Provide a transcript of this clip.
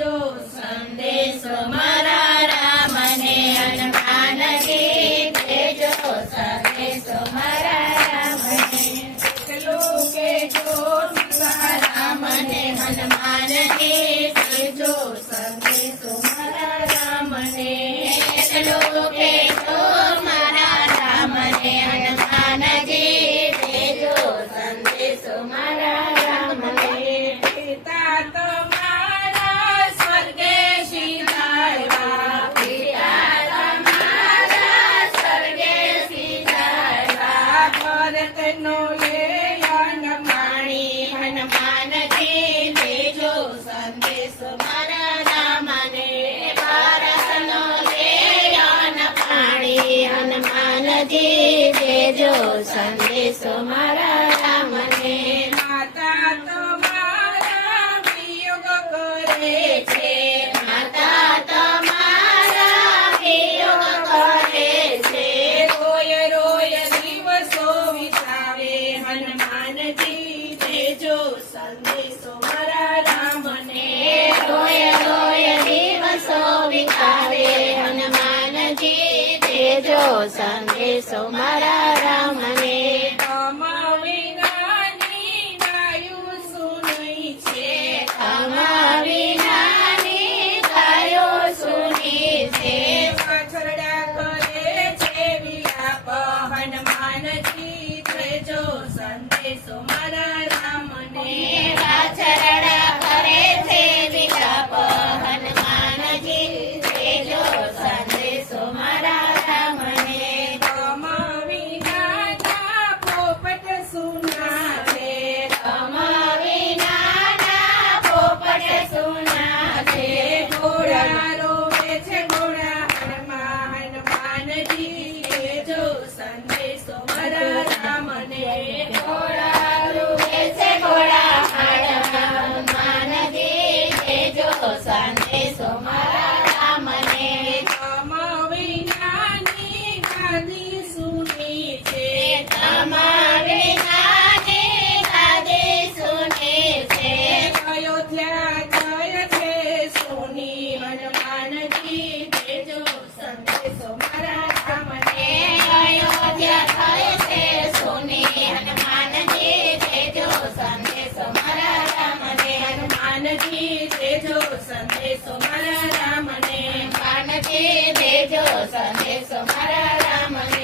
દેજો સંદેશો મારા રામને હનુમાનજી દેજો સંદેશો મારા રામને એટલું કેજો રામને હનુમાનજી દેજો સંદેશો મારા રામને એટલું કેજો મારા રામને હનુમાનજી દેજો સંદેશો મારા રામને પિતા તમારા સ્વર્ગે સીધાયા પિતા તમારા સ્વર્ગે સીધાયા ભરતનો હનુમાનજી દેજો સંદેશો મારા રામને ભારતનો પાણી હનુમાનજી દેજો સંદેશો મારા રામને માતા તમારા વિયોગ કરે છે માતા તમારા વિયોગ કરે છે રોય રોય દિવસો વિતાવે હનુમાનજી દેજો સંદેશો મારા રામને રોય રોય દિવસો વિતાવે હનુમાનજી દેજો સંદેશો મારા રામને તમા વિનાની ગાયું સુની છે તમા વિનાની ગાયો સુની છે પાછળડા કરે છે વિલાપ હનુમાનજી દેજો સંદેશો મારા રામને પાછળડા કરે છે વિલાપ હનુમાનજી દેજો સંદેશો મારા રામને તમા વિનાના પોપટ સુના છે તમા વિનાના પોપટ સુના છે ઘોડા રોવે છે ઘોડા હનુમાનજી દેજો સંદેશો મારા રામને ઘોડા રોવે છે ઘોડા હનુમાનજી દેજો સંદેશો મારા રામને તમા વિનાની ગાદી સુની છે તમા વિનાની ગાદી સુની છે અયોધ્યા જય છે સુની હનુમાનજી દેજો સંદેશો મારા રામને અયોધ્યા જય છે સુની હનુમાનજી દેજો સંદેશો મારા રામને હનુમાનજી દેજો સંદેશો મારા રામને હનુમાનજી દેજો સંદેશો મારા રામને